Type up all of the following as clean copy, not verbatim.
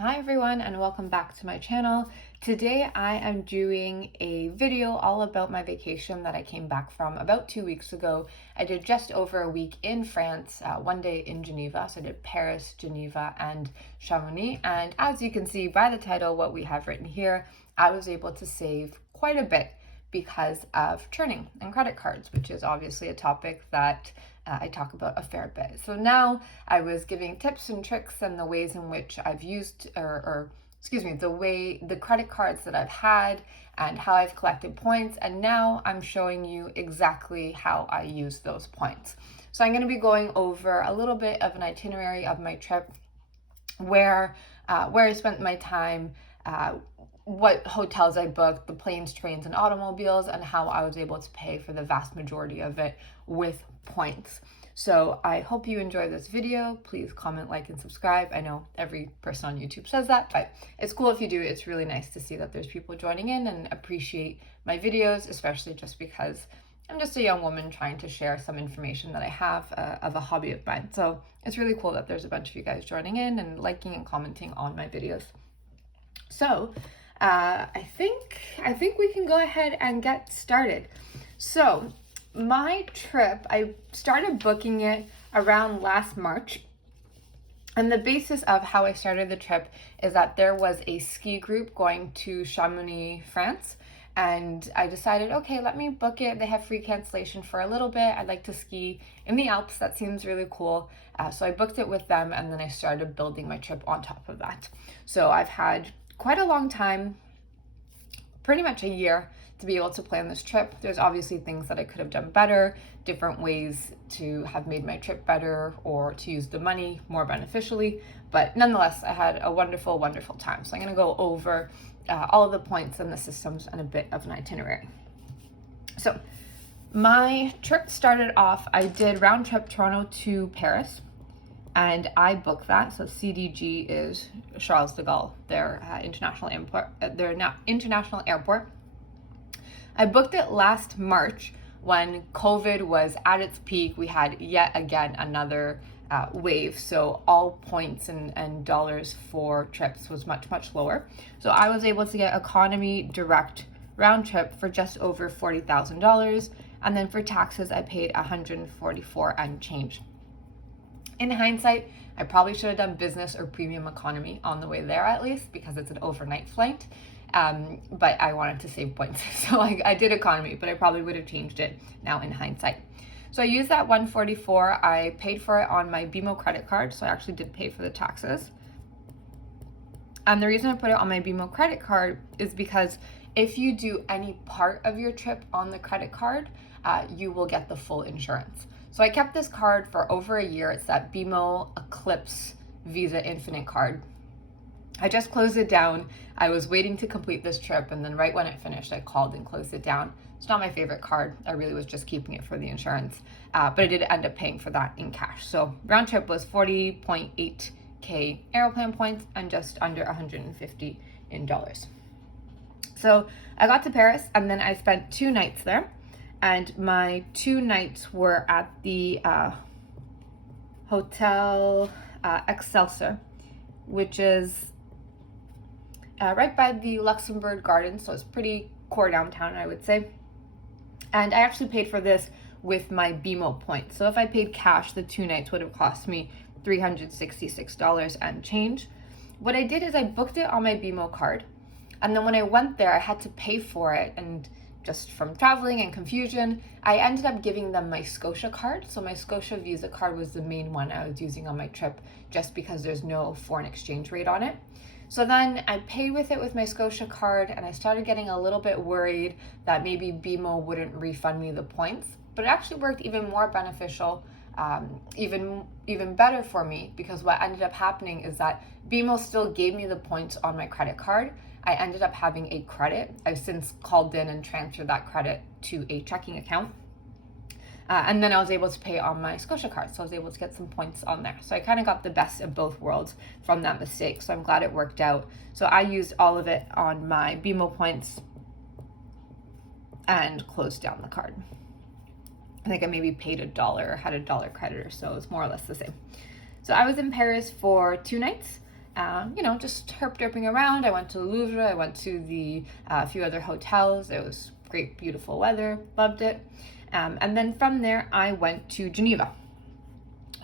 Hi everyone and welcome back to my channel. Today I am doing a video all about my vacation that I came back from about 2 weeks ago. I did just over a week in France, one day in Geneva. So I did Paris, Geneva, and Chamonix. And as you can see by the title, what we have written here, I was able to save quite a bit because of churning and credit cards, which is obviously a topic that I talk about a fair bit. So now I was giving tips and tricks and the ways in which I've used, the credit cards that I've had and how I've collected points. And now I'm showing you exactly how I use those points. So I'm going to be going over a little bit of an itinerary of my trip, where I spent my time, what hotels I booked, the planes, trains, and automobiles, and how I was able to pay for the vast majority of it with points. So I hope you enjoy this video. Please comment, like, and subscribe. I know every person on YouTube says that, but it's cool if you do. It's really nice to see that there's people joining in and appreciate my videos, especially just because I'm just a young woman trying to share some information that I have of a hobby of mine. So it's really cool that there's a bunch of you guys joining in and liking and commenting on my videos. So I think we can go ahead and get started. So my trip, I started booking it around last March. And the basis of how I started the trip is that there was a ski group going to Chamonix, France. And I decided, okay, let me book it. They have free cancellation for a little bit. I'd like to ski in the Alps. That seems really cool. So I booked it with them, and then I started building my trip on top of that. So I've had quite a long time, pretty much a year, to be able to plan this trip. There's obviously things that I could have done better, different ways to have made my trip better or to use the money more beneficially. But nonetheless, I had a wonderful, wonderful time. So I'm going to go over all of the points and the systems and a bit of an itinerary. So my trip started off, I did round trip Toronto to Paris, and I booked that. So CDG is Charles de Gaulle, their international airport. I booked it last March when COVID was at its peak. We had yet again another wave, so all points and dollars for trips was much, much lower. So I was able to get economy direct round trip for just over $40,000, and then for taxes I paid $144 and change. In hindsight, I probably should have done business or premium economy on the way there, at least because it's an overnight flight. But I wanted to save points, so I did economy, but I probably would have changed it now in hindsight. So I used that $144. I paid for it on my BMO credit card, so I actually did pay for the taxes. And the reason I put it on my BMO credit card is because if you do any part of your trip on the credit card, you will get the full insurance. So I kept this card for over a year. It's that BMO Eclipse Visa Infinite card. I just closed it down. I was waiting to complete this trip, and then right when it finished, I called and closed it down. It's not my favorite card. I really was just keeping it for the insurance, but I did end up paying for that in cash. So round trip was 40.8K Aeroplan points and just under 150 in dollars. So I got to Paris, and then I spent 2 nights there, and my 2 nights were at the Hotel Excelsior, which is right by the Luxembourg Gardens, so it's pretty core downtown, I would say. And I actually paid for this with my BMO points. So if I paid cash, the 2 nights would have cost me $366 and change. What I did is I booked it on my BMO card, and then when I went there, I had to pay for it, and just from traveling and confusion, I ended up giving them my Scotia card. So my Scotia Visa card was the main one I was using on my trip, just because there's no foreign exchange rate on it. So then I paid with it with my Scotia card, and I started getting a little bit worried that maybe BMO wouldn't refund me the points, but it actually worked even more beneficial, even better for me, because what ended up happening is that BMO still gave me the points on my credit card. I ended up having a credit. I've since called in and transferred that credit to a checking account. And then I was able to pay on my Scotia card, so I was able to get some points on there. So I kind of got the best of both worlds from that mistake, so I'm glad it worked out. So I used all of it on my BMO points and closed down the card. I think I maybe paid $1 or had $1 credit or so. It's more or less the same. So I was in Paris for 2 nights, just herp-derping around. I went to the Louvre, I went to the a few other hotels. It was great, beautiful weather, loved it. And then from there, I went to Geneva.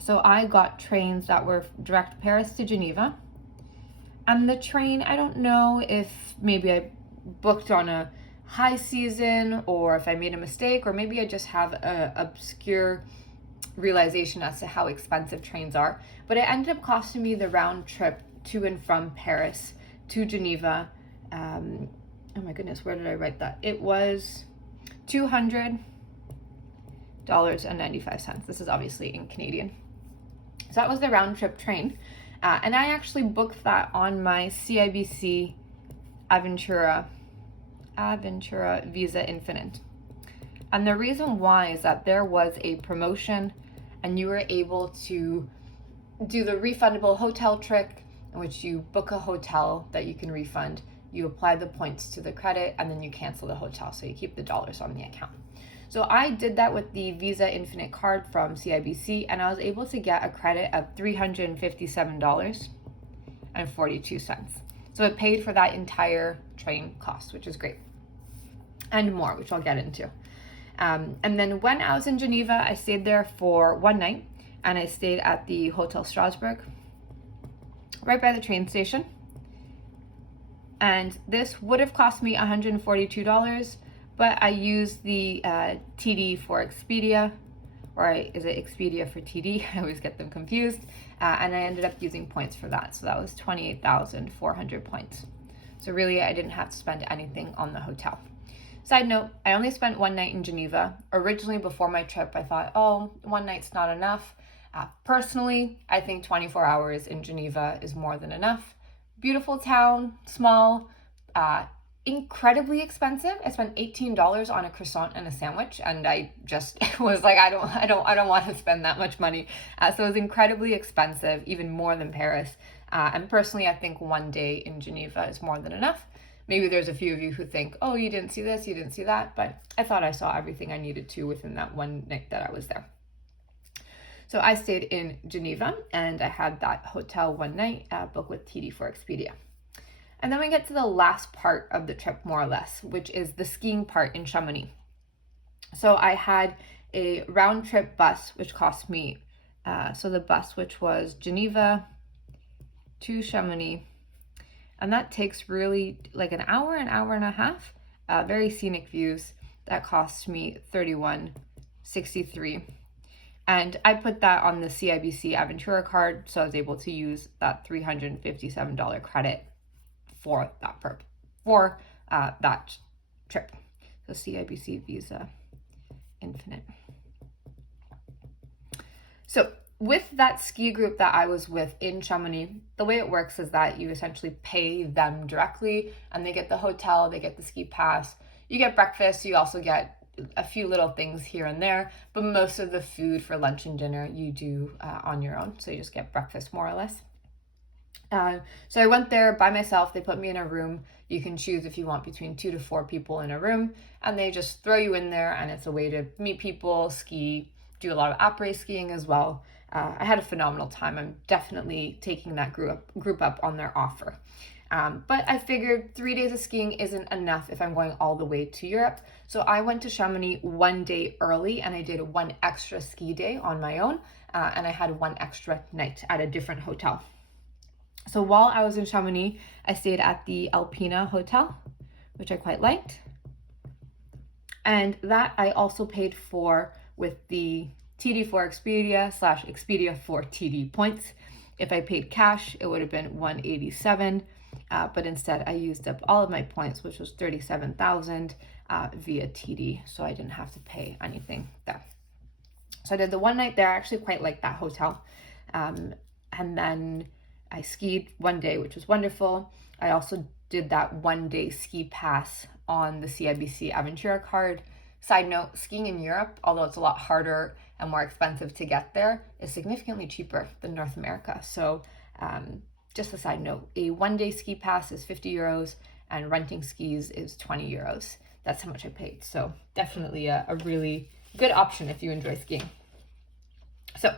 So I got trains that were direct Paris to Geneva. And the train, I don't know if maybe I booked on a high season or if I made a mistake, or maybe I just have a obscure realization as to how expensive trains are. But it ended up costing me the round trip to and from Paris to Geneva. Oh my goodness, where did I write that? It was $200.95. This is obviously in Canadian. So that was the round trip train. And I actually booked that on my CIBC Aventura Visa Infinite. And the reason why is that there was a promotion and you were able to do the refundable hotel trick, in which you book a hotel that you can refund, you apply the points to the credit, and then you cancel the hotel, so you keep the dollars on the account. So I did that with the Visa Infinite card from CIBC, and I was able to get a credit of $357.42. So it paid for that entire train cost, which is great. And more, which I'll get into. And then when I was in Geneva, I stayed there for one night, and I stayed at the Hotel Strasbourg, right by the train station. And this would have cost me $142, but I used the TD for Expedia, or is it Expedia for TD? I always get them confused. And I ended up using points for that. So that was 28,400 points. So really, I didn't have to spend anything on the hotel. Side note, I only spent one night in Geneva. Originally, before my trip, I thought, oh, one night's not enough. Personally, I think 24 hours in Geneva is more than enough. Beautiful town, small, incredibly expensive. I spent $18 on a croissant and a sandwich, and I just was like, I don't want to spend that much money. So it was incredibly expensive, even more than Paris. And personally, I think one day in Geneva is more than enough. Maybe there's a few of you who think, oh, you didn't see this, you didn't see that, but I thought I saw everything I needed to within that one night that I was there. So I stayed in Geneva, and I had that hotel one night booked with TD for Expedia. And then we get to the last part of the trip, more or less, which is the skiing part in Chamonix. So I had a round trip bus, which cost me, so the bus, which was Geneva to Chamonix, and that takes really like an hour and a half, very scenic views. That cost me $31.63. And I put that on the CIBC Aventura card, so I was able to use that $357 credit for that that trip. So CIBC Visa Infinite. So with that ski group that I was with in Chamonix, the way it works is that you essentially pay them directly, and they get the hotel, they get the ski pass, you get breakfast, you also get a few little things here and there, but most of the food for lunch and dinner you do on your own, so you just get breakfast more or less. So I went there by myself. They put me in a room. You can choose if you want between 2 to 4 people in a room, and they just throw you in there, and it's a way to meet people, ski, do a lot of après skiing as well. I had a phenomenal time. I'm definitely taking that group up on their offer. But I figured 3 days of skiing isn't enough if I'm going all the way to Europe. So I went to Chamonix one day early, and I did one extra ski day on my own, and I had one extra night at a different hotel. So while I was in Chamonix, I stayed at the Alpina Hotel, which I quite liked. And that I also paid for with the TD for Expedia / Expedia for TD points. If I paid cash, it would have been $187. But instead, I used up all of my points, which was $37,000 via TD. So I didn't have to pay anything there. So I did the one night there. I actually quite liked that hotel. And then I skied one day, which was wonderful. I also did that one day ski pass on the CIBC Aventura card. Side note, skiing in Europe, although it's a lot harder and more expensive to get there, is significantly cheaper than North America. So just a side note, a one day ski pass is €50 and renting skis is €20. That's how much I paid. So definitely a really good option if you enjoy skiing. So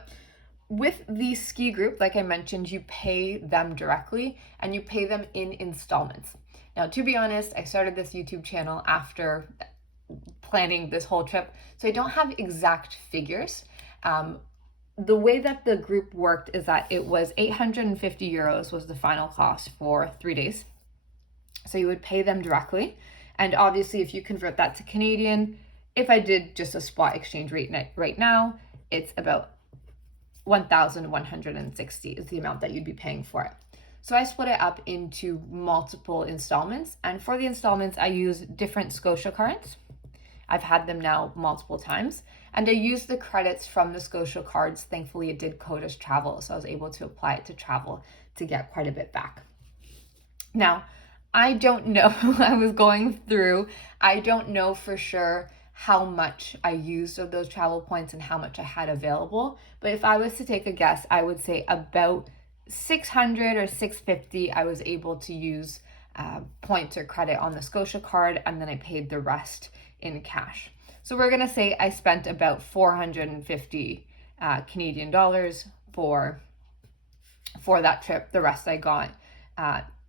with the ski group, like I mentioned, you pay them directly and you pay them in installments. Now, to be honest, I started this YouTube channel after planning this whole trip, so I don't have exact figures. The way that the group worked is that it was 850 euros was the final cost for 3 days. So you would pay them directly. And obviously, if you convert that to Canadian, if I did just a spot exchange rate right now, it's about 1,160 is the amount that you'd be paying for it. So I split it up into multiple installments. And for the installments, I use different Scotia cards. I've had them now multiple times. And I used the credits from the Scotia cards. Thankfully, it did code as travel, so I was able to apply it to travel to get quite a bit back. Now, I don't know, I was going through, I don't know for sure how much I used of those travel points and how much I had available. But if I was to take a guess, I would say about 600 or 650 I was able to use points or credit on the Scotia card, and then I paid the rest in cash. So we're gonna say I spent about 450 Canadian dollars for that trip. The rest I got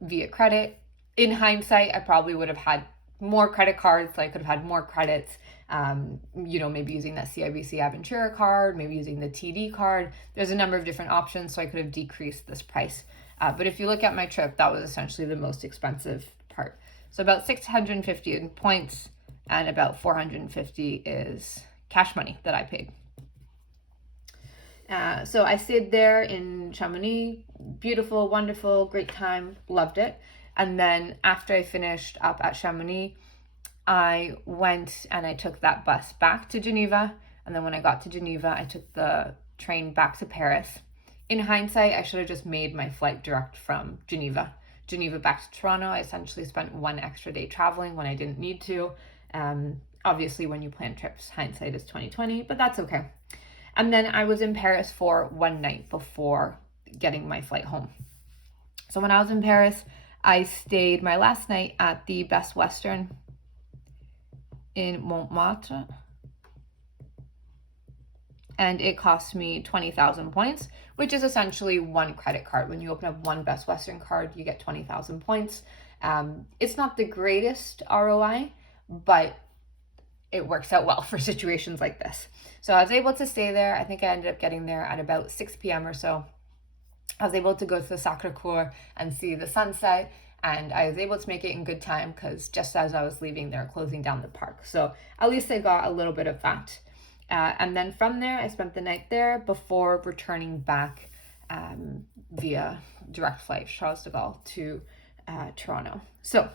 via credit. In hindsight, I probably would have had more credit cards, so I could have had more credits, maybe using that CIBC Aventura card, maybe using the TD card. There's a number of different options, so I could have decreased this price. But if you look at my trip, that was essentially the most expensive part. So about 650 in points and about 450 is cash money that I paid. So I stayed there in Chamonix. Beautiful, wonderful, great time, loved it. And then after I finished up at Chamonix, I went and I took that bus back to Geneva. And then when I got to Geneva, I took the train back to Paris. In hindsight, I should have just made my flight direct from Geneva back to Toronto. I essentially spent 1 extra day traveling when I didn't need to. Obviously, when you plan trips, hindsight is 2020, but that's okay. And then I was in Paris for 1 night before getting my flight home. So when I was in Paris, I stayed my last night at the Best Western in Montmartre, and it cost me 20,000 points, which is essentially 1 credit card. When you open up 1 Best Western card, you get 20,000 points. It's not the greatest ROI, but it works out well for situations like this. So I was able to stay there. I think I ended up getting there at about 6 p.m. or so. I was able to go to the Sacré-Cœur and see the sunset, and I was able to make it in good time because just as I was leaving, they were closing down the park. So at least I got a little bit of that. And then from there, I spent the night there before returning back via direct flight, Charles de Gaulle to Toronto. So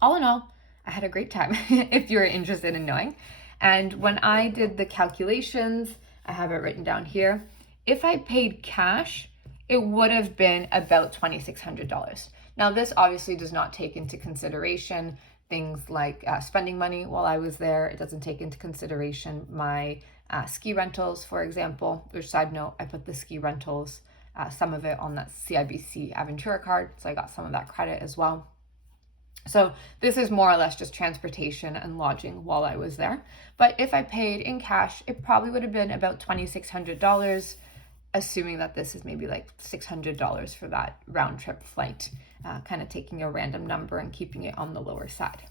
all in all, I had a great time if you're interested in knowing. And when I did the calculations, I have it written down here. If I paid cash, it would have been about $2,600. Now, this obviously does not take into consideration things like spending money while I was there. It doesn't take into consideration my ski rentals, for example. Which, side note, I put the ski rentals, some of it on that CIBC Aventura card, so I got some of that credit as well. So this is more or less just transportation and lodging while I was there. But if I paid in cash, it probably would have been about $2,600, assuming that this is maybe like $600 for that round trip flight, kind of taking a random number and keeping it on the lower side.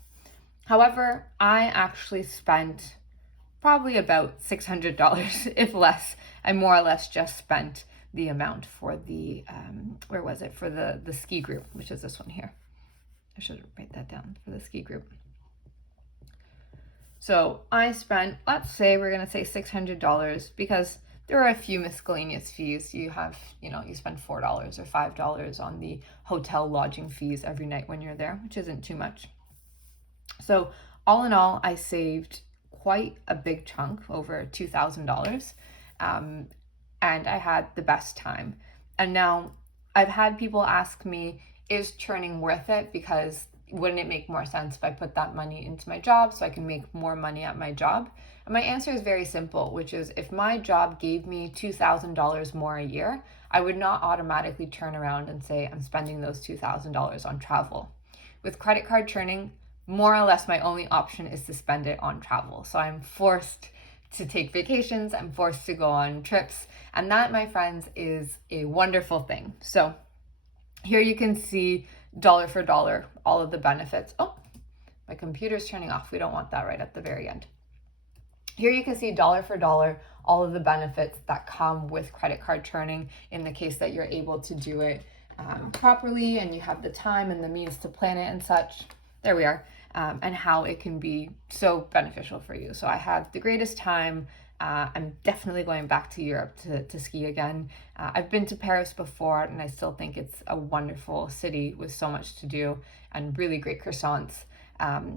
However, I actually spent probably about $600, if less. I more or less just spent the amount for the, for the ski group, which is this one here. I should write that down for the ski group. So I spent, let's say we're going to say $600 because there are a few miscellaneous fees. You have, you spend $4 or $5 on the hotel lodging fees every night when you're there, which isn't too much. So all in all, I saved quite a big chunk, over $2,000. And I had the best time. And now I've had people ask me, is churning worth it? Because wouldn't it make more sense if I put that money into my job so I can make more money at my job? And my answer is very simple, which is if my job gave me $2,000 more a year, I would not automatically turn around and say I'm spending those $2,000 on travel. With credit card churning, more or less my only option is to spend it on travel. So I'm forced to take vacations. I'm forced to go on trips. And that, my friends, is a wonderful thing. So here you can see dollar for dollar all of the benefits. Oh, my computer's turning off. We don't want that right at the very end. Here you can see dollar for dollar all of the benefits that come with credit card churning in the case that you're able to do it properly and you have the time and the means to plan it and such. There we are. And how it can be so beneficial for you. So I had the greatest time. I'm definitely going back to Europe to ski again. I've been to Paris before, and I still think it's a wonderful city with so much to do and really great croissants.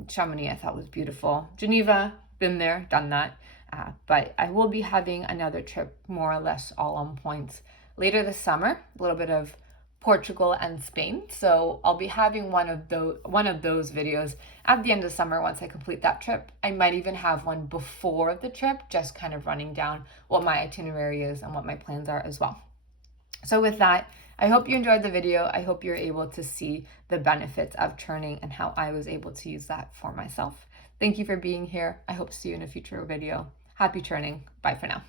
Chamonix I thought was beautiful. Geneva, been there, done that. But I will be having another trip more or less all on points later this summer, a little bit of Portugal and Spain. So I'll be having one of those videos at the end of summer once I complete that trip. I might even have one before the trip, just kind of running down what my itinerary is and what my plans are as well. So with that, I hope you enjoyed the video. I hope you're able to see the benefits of churning and how I was able to use that for myself. Thank you for being here. I hope to see you in a future video. Happy churning. Bye for now.